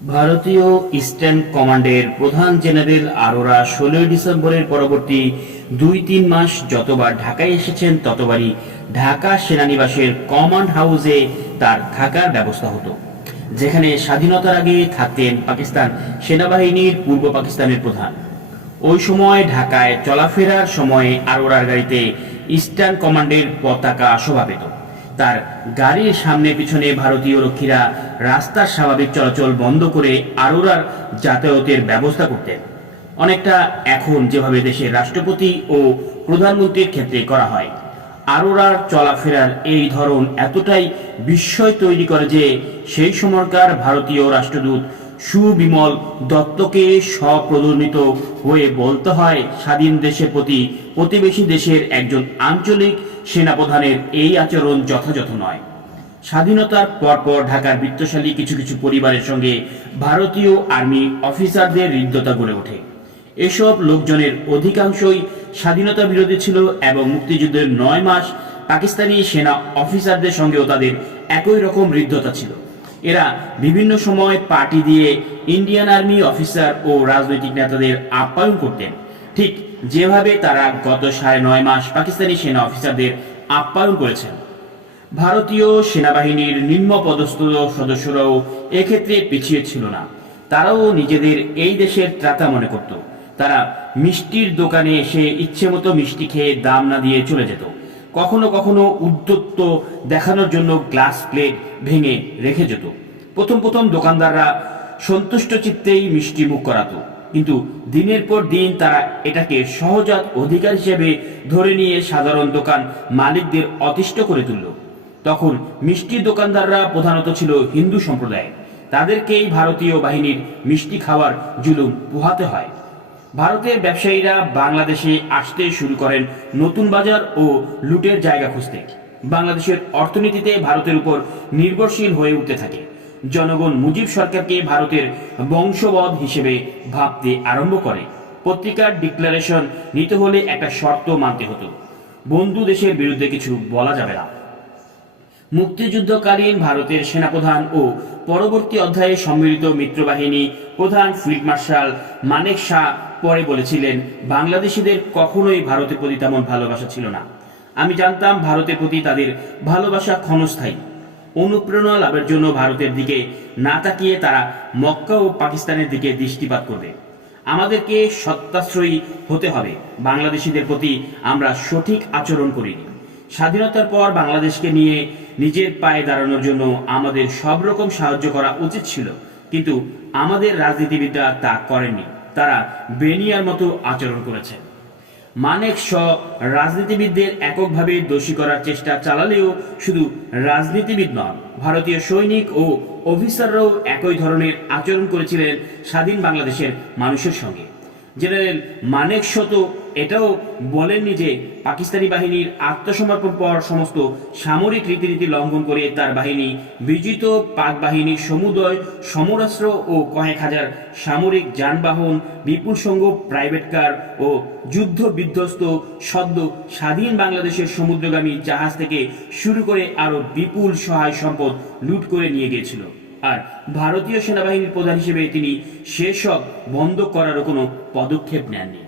ভারতীয় ইস্টার্ন কমান্ডের প্রধান জেনারেল আরোরা 16 ডিসেম্বরের পরবর্তী 2-3 মাস যতবার ঢাকায় এসেছেন ততবারই ঢাকা সেনানিবাসের কমান্ড হাউসে তার থাকার ব্যবস্থা হতো, যেখানে স্বাধীনতার আগে থাকতেন পাকিস্তান সেনাবাহিনীর পূর্ব পাকিস্তানের প্রধান। ওই সময় ঢাকায় চলাফেরার সময়ে আরোরার গাড়িতে ইস্টার্ন কমান্ডের পতাকা শোভা পেত। তার গাড়ির সামনে পিছনে ভারতীয় রক্ষীরা রাস্তার স্বাভাবিক চলাচল বন্ধ করে আরোরার যাতায়াতের ব্যবস্থা করতেন, অনেকটা এখন যেভাবে দেশের রাষ্ট্রপতি ও প্রধানমন্ত্রীর ক্ষেত্রে করা হয়। আরোরার চলাফেরার এই ধরন এতটাই বিস্ময় তৈরি করে যে সেই সময়কার ভারতীয় রাষ্ট্রদূত সুবিমল দত্তকে স্বপ্রণোদিত হয়ে বলতে হয়, স্বাধীন দেশের প্রতি প্রতিবেশী দেশের একজন আঞ্চলিক সেনাপ্রধানের এই আচরণ যথাযথ নয়। স্বাধীনতার পরপর ঢাকার বিত্তশালী কিছু কিছু পরিবারের সঙ্গে ভারতীয় আর্মি অফিসারদের হৃদ্যতা গড়ে ওঠে। এসব লোকজনের অধিকাংশই স্বাধীনতা বিরোধী ছিল এবং মুক্তিযুদ্ধের 9 মাস পাকিস্তানি সেনা অফিসারদের সঙ্গেও তাদের একই রকম হৃদ্যতা ছিল। এরা বিভিন্ন সময় পার্টি দিয়ে ইন্ডিয়ান আর্মি অফিসার ও রাজনৈতিক নেতাদের আপ্যায়ন করতেন, ঠিক যেভাবে তারা গত 9.5 মাস পাকিস্তানি সেনা অফিসারদের আপ্যায়ন করেছেন। ভারতীয় সেনাবাহিনীর নিম্নপদস্থ সদস্যরাও এক্ষেত্রে পিছিয়ে ছিল না। তারাও নিজেদের এই দেশের ত্রাতা মনে করত। তারা মিষ্টির দোকানে এসে ইচ্ছে মতো মিষ্টি খেয়ে দাম না দিয়ে চলে যেত। কখনো কখনো উদ্যত্ত দেখানোর জন্য গ্লাস প্লেট ভেঙে রেখে যেত। প্রথম প্রথম দোকানদাররা সন্তুষ্ট চিত্তেই মিষ্টি মুখ করাতো, কিন্তু দিনের পর দিন তারা এটাকে সহজাত অধিকার হিসেবে ধরে নিয়ে সাধারণ দোকান মালিকদের অতিষ্ঠ করে তুলল। তখন মিষ্টির দোকানদাররা প্রধানত ছিল হিন্দু সম্প্রদায়ের। তাদেরকেই ভারতীয় বাহিনীর মিষ্টি খাওয়ার জুলুম পোহাতে হয়। ভারতের ব্যবসায়ীরা বাংলাদেশে আসতে শুরু করেন নতুন বাজার ও লুটের জায়গা খুঁজতে। বাংলাদেশের অর্থনীতিতে ভারতের উপর নির্ভরশীল হয়ে উঠতে থাকে। জনগণ মুজিব সরকারকে ভারতের বংশবদ হিসেবে ভাবতে আরম্ভ করে। পত্রিকার ডিক্লারেশন নিতে হলে একটা শর্ত মানতে হতো, বন্ধু দেশের বিরুদ্ধে কিছু বলা যাবে না। মুক্তিযুদ্ধকালীন ভারতের সেনাপ্রধান ও পরবর্তী অধ্যায়ে সম্মিলিত মিত্রবাহিনী প্রধান ফিল্ড মার্শাল মানেক শাহ পরে বলেছিলেন, বাংলাদেশিদের কখনোই ভারতের প্রতি তেমন ভালোবাসা ছিল না। আমি জানতাম ভারতের প্রতি তাদের ভালোবাসা ক্ষণস্থায়ী। অনুপ্রেরণা লাভের জন্য ভারতের দিকে না তাকিয়ে তারা মক্কা ও পাকিস্তানের দিকে দৃষ্টিপাত করবে। আমাদেরকে সত্যাশ্রয়ী হতে হবে। বাংলাদেশিদের প্রতি আমরা সঠিক আচরণ করিনি। স্বাধীনতার পর বাংলাদেশকে নিয়ে নিজের পায়ে দাঁড়ানোর জন্য আমাদের সব রকম সাহায্য করা উচিত ছিল, কিন্তু আমাদের রাজনীতিবিদরা তা করেননি। তারা বেনিয়ার মতো আচরণ করেছে। মানেক শ রাজনীতিবিদদের এককভাবে দোষী করার চেষ্টা চালালেও শুধু রাজনীতিবিদ নন, ভারতীয় সৈনিক ও অফিসাররাও একই ধরনের আচরণ করেছিলেন স্বাধীন বাংলাদেশের মানুষের সঙ্গে। জেনারেল মানেক শ তো এটাও বলেননি যে পাকিস্তানি বাহিনীর আত্মসমর্পণ পর সমস্ত সামরিক রীতিনীতি লঙ্ঘন করে তার বাহিনী বিজিত পাক বাহিনীর সমুদয় সমরাস্ত্র ও কয়েক হাজার সামরিক যানবাহন, বিপুল সংখ্যক প্রাইভেট কার ও যুদ্ধ বিধ্বস্ত সদ্য স্বাধীন বাংলাদেশের সমুদ্রগামী জাহাজ থেকে শুরু করে আরও বিপুল সহায় সম্পদ লুট করে নিয়ে গিয়েছিল। আর ভারতীয় সেনাবাহিনীর প্রধান হিসেবে তিনি সেসব বন্ধ করারও কোনো পদক্ষেপ নেননি।